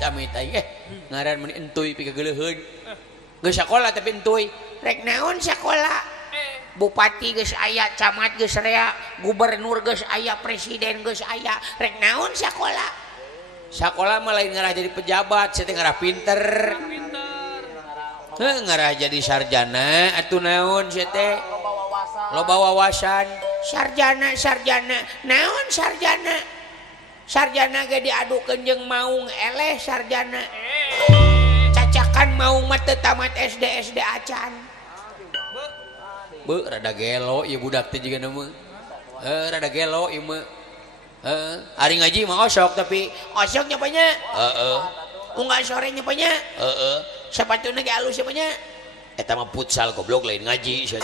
amit-amit ngaran mun entuy pi kageuleuheun geus sakola tapi entuy rek naon sakola bupati geus aya camat geus rea gubernur geus aya presiden geus aya rek naon sakola sakola mah lain ngarah jadi pejabat saya teh ngarah pinter ngarah jadi sarjana atuh naon saya teh loba wawasan sarjana naon sarjana ge diadukeun jeung maung eleh sarjana cacakan maung mah teu tamat SD acan beuh rada gelo ieu budak teh jiga mah rada gelo ieu mah ari ngaji mah osok tapi osok nya nya unggal sore nya nya sapatuna ge alus nya nya eta mah futsal goblok lain ngaji sia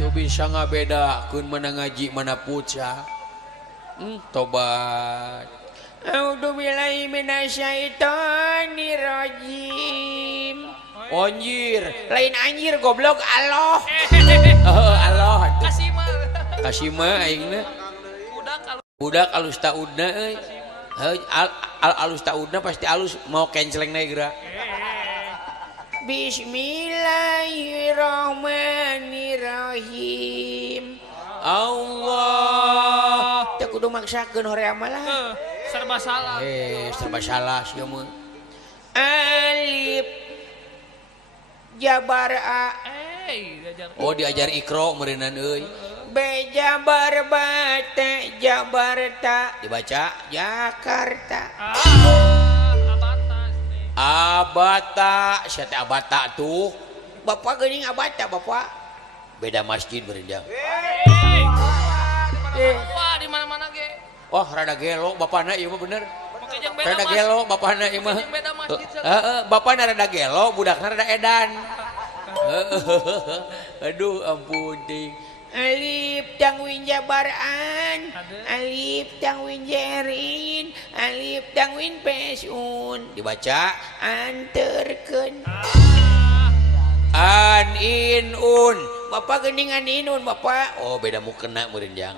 tuh bisa ngabedakeun mana ngaji mana futsal tobat a'udzubillahi minasyaitonir rajim anjir lain anjir goblok Allah Allah kasima aingna budak alus taudna euy alus taudna pasti alus mau kenceleng na geura Bismillahirrahmanirrahim Allah teu kudu maksakeun hoream lah serba salah serba salah sia mah alif jabar a oh diajar ikro meureunnan euy b jabar bata jabarta dibaca Jakarta abata sia teh abata tuh bapak geuning abata bapak beda masjid berenjang wah di mana-mana ge wah rada gelo bapana ieu mah bener rada gelo bapana ieu mah bapana rada gelo budakna rada edan aduh ampun ting alif tangwin jabaran alif tangwin jerin alif tangwin pesun dibaca anterkeun an in un bapak geuning an inun bapak oh beda mukena meureunjang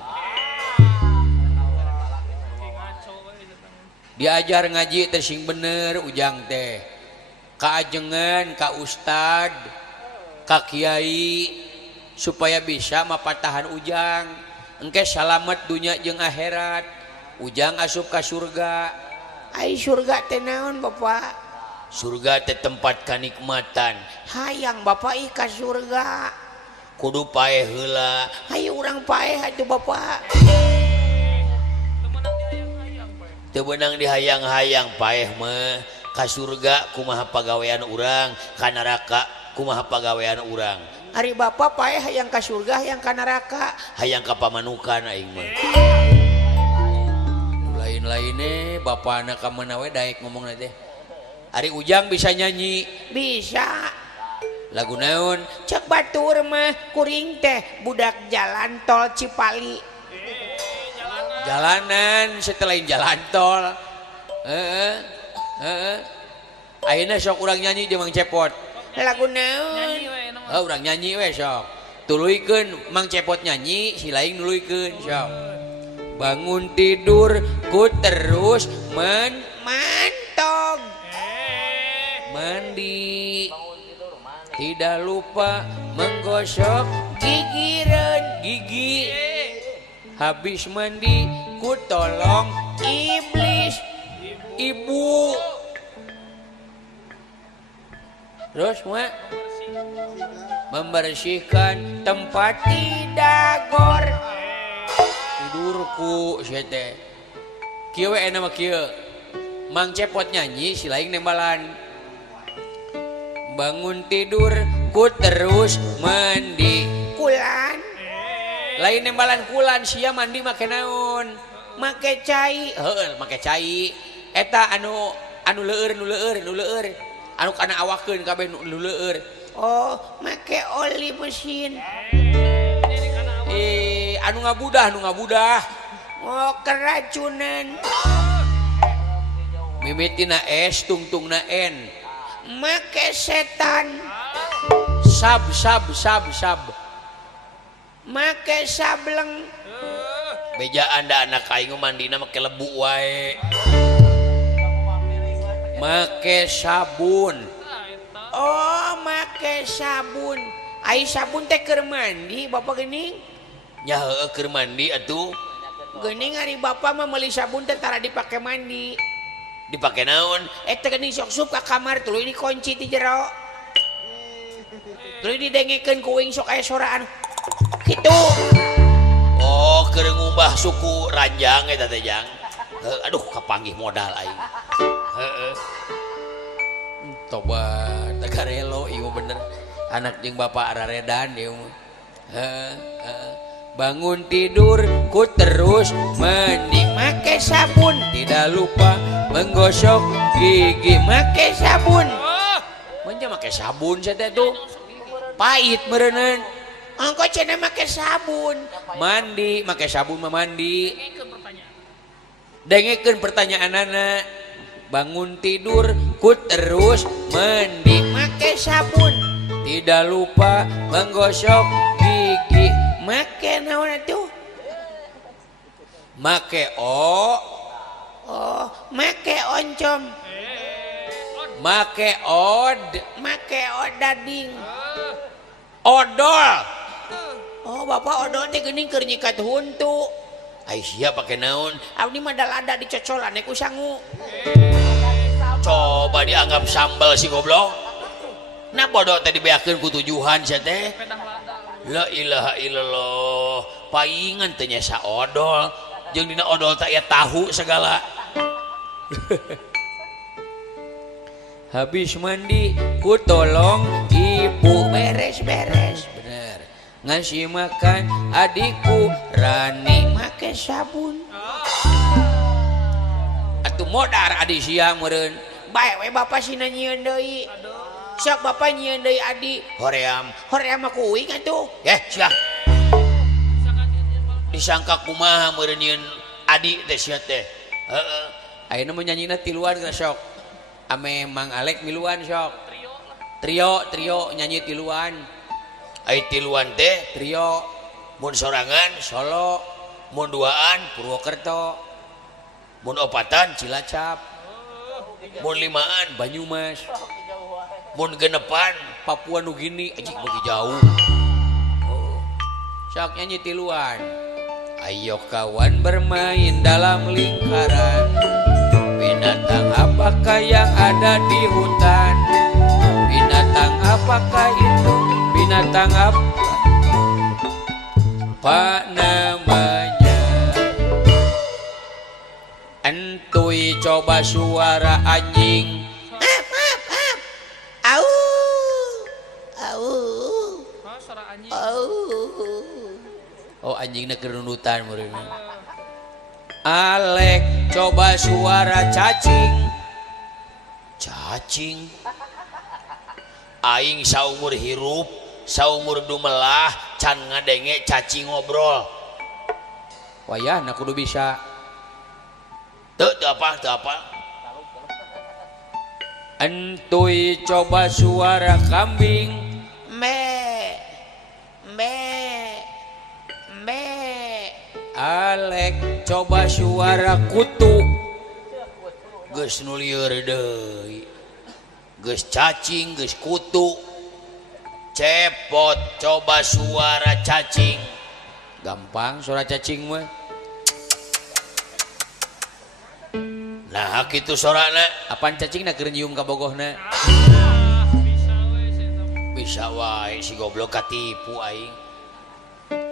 diajar ngaji teh sing bener ujang teh kaajengan ka ustad ka kiai supaya bisa mapatahan ujang engke salamet dunya jeung akhirat ujang asup ka surga ai surga teh naon bapak surga teh tempat kanikmatan hayang bapak ih ka surga kudu paeh heula hayu urang paeh atuh bapak teu beunang dihayang-hayang paeh mah ka surga kumaha pagawean urang ka neraka kumaha pagawean urang ari bapak paeh hayang ka surga hayang ka neraka hayang ka pamanukan aing mah lain-lainnya bapana ka mana we daek ngomongna teh ari ujang bisa nyanyi bisa lagu naon cek batur mah kuring teh budak jalan tol Cipali jalanan setelah jalan tol ayeuna sok urang nyanyi jeung Mang Cepot lagu naon urang nyanyi we sok tuluykeun Mang Cepot nyanyi si laing nuluykeun sok bangun tidur ku terus mantog mandi tidak lupa menggosok gigi habis mandi ku tolong iblis ibu terus membersihkan tempat tidagor tidurku sia teh kieu we nama kieu Mang Cepot nyanyi si laing nembalan bangun tidur ku terus mandi kulan lain nembalan kulan sia mandi make naon make cai heuh make cai eta anu leueur anu kana awakeun kabeh nu leueur oh make oli mesin anu ngabudah oh keracunan mimitina S tungtungna N make setan sab make sableng beja anda anak aing mandina make lebu wae make sabun. Oh make sabun. Ai sabun teh keur mandi bapak geuning. Nya heueuh keur mandi atuh. Geuning hari bapak mah meuli sabun teh tara dipake mandi. Dipake naon? Eta geuning sok sup ka kamar tuluy dikunci ti jero. Tuluy didengekeun ku uing sok aya soraan. Kitu. Oh, keur ngubah suku ranjang eta teh jang. Aduh kapanggih modal aing. Heeh. Tobat tagarelo ieu bener. Anak jeung bapak araredan ieu mah. Bangun tidur ku terus mandi make sabun, tidak lupa menggosok gigi make sabun. Mun make sabun saya tuh pahit meureuneuan. Engko cenah make sabun. Mandi make sabun mah mandi. Dengekeun pertanyaanana. Bangun tidur ku terus mandi Make sabun. tidak lupa menggosok gigi. Make naon atuh? Make o. Oh, make oncom. Make od. Make odading. Odol. Oh, bapak odol teh geuning keur nyikat huntu. Ai sia pake naon? Abdi mah dalada dicocolan ku sangu. Coba dianggap sambal si goblok. Nah bodoh teh dibeakeun ku tujuan sia teh. La ilaha illallah. Paingan teh nyasa odol. Jeung dina odol teh aya tahu segala. Habis mandi ku tolong ibu Beres-beres. bener ngasih makan adikku Rani Make sabun. atuh modar adi siang meureun Bae we bapak sina nyieun deui. Sok bapak nyieun deui adi. hoream Hoream mah kuing atuh. sia disangka kumaha meureun nyieun adi teh sia teh heeh ayeuna mah nyanyina tiluan geus sok ame Mang Alek miluan sok trio nyanyi tiluan ai tiluan teh trio mun sorangan Solo mun duaan Purwokerto mun opatan Cilacap mun limaan Banyumas mun genepan Papua Nugini anjing beuki jauh sok nyanyi tiluan ayo kawan bermain dalam lingkaran binatang apakah yang ada di hutan binatang apakah itu binatang apa namanya entuy coba suara anjing Au. Au. Au. oh anjingna kerunutan murid Alek coba suara cacing aing saumur hirup saumur dumelah can ngadenge cacing ngobrol wayahna kudu bisa teu apa entuy coba suara kambing Me. Alek coba suara kutu geus nu lieur deui geus cacing geus kutu cepot coba suara cacing gampang suara cacing mah nah kitu sorana apaan cacingna keur nyium ka bogohna bisa wae si goblok katipu aing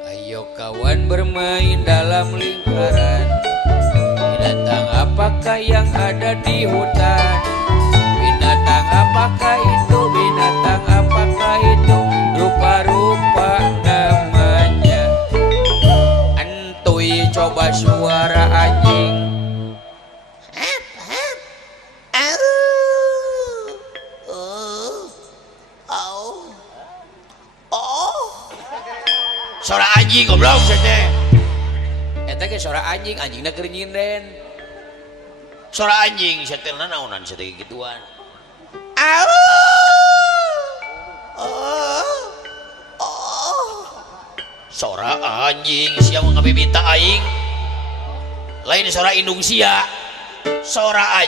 ayo kawan bermain dalam lingkaran binatang apakah yang ada di hutan binatang apakah itu binatang apakah itu rupa-rupa namanya entuy coba suara anjing suara anjing goblok teh eta ge suara anjing anjingna keur nyinden suara anjing setelna naonan sateu gituan Au. suara anjing sia mah ngabibita aing lain suara indung sia suara